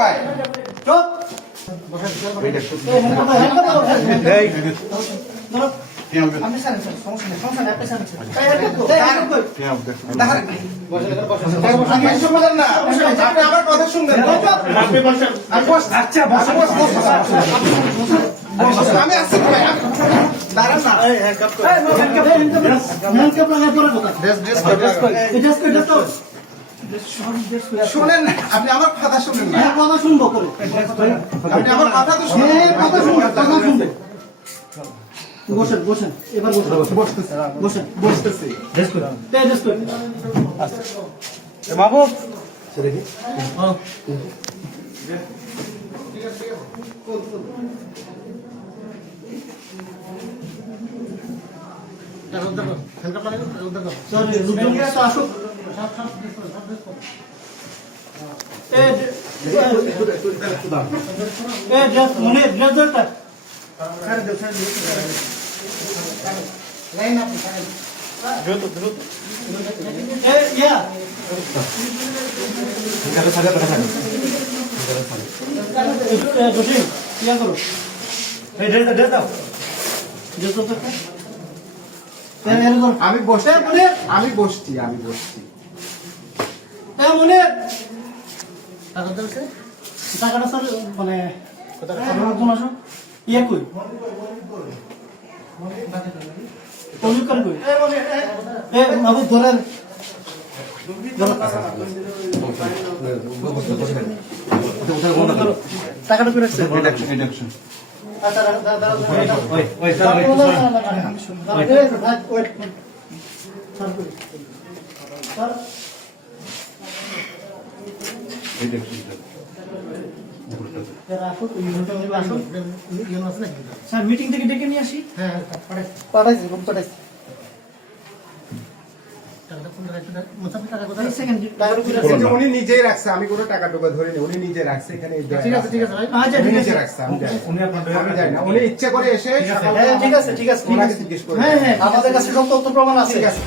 ভাই চুপ আপনি স্যার সমস্যা নেই আপনি স্যার আপনি আমার কথা শুনবেন আচ্ছা আমি আসছি ভাই দাঁড়ান না শোনেন না আপনি আমার কথা শুনেন না কথা শুনবো করে আপনি আমার কথা তো শুনেন কথা শুনবো কথা শুনবো বসেন বসেন এবার বসেন বসেন বসতেছি রেস্ট করুন বাবু দেখি সরি রুদ্রকে তো আসুক ড্রেস মনে ড্রেস দরকার আমি বসছি আমি বসছি মনে টাকাটা স্যার মানে ইয়ে কই কমি করে কই বাবু ধরেন টাকাটা করে রাখছে আচ্ছা স্যার মিটিং থেকে ডেকে নিয়ে আসি হ্যাঁ পাঠাইছি পাঠাইছি উনি নিজেই রাখছে আমি কোনো টাকা টোকা ধরিনি উনি নিজে রাখছে এখানে ঠিক আছে ঠিক আছে ভাই আচ্ছা উনি ঠিক নিজে আছে রাখছে আমি জানি না উনি ইচ্ছে করে এসে হ্যাঁ ঠিক আছে ঠিক আছে ওনাকে জিজ্ঞেস করে হ্যাঁ হ্যাঁ আমাদের কাছে সব তথ্য প্রমাণ আছে ঠিক আছে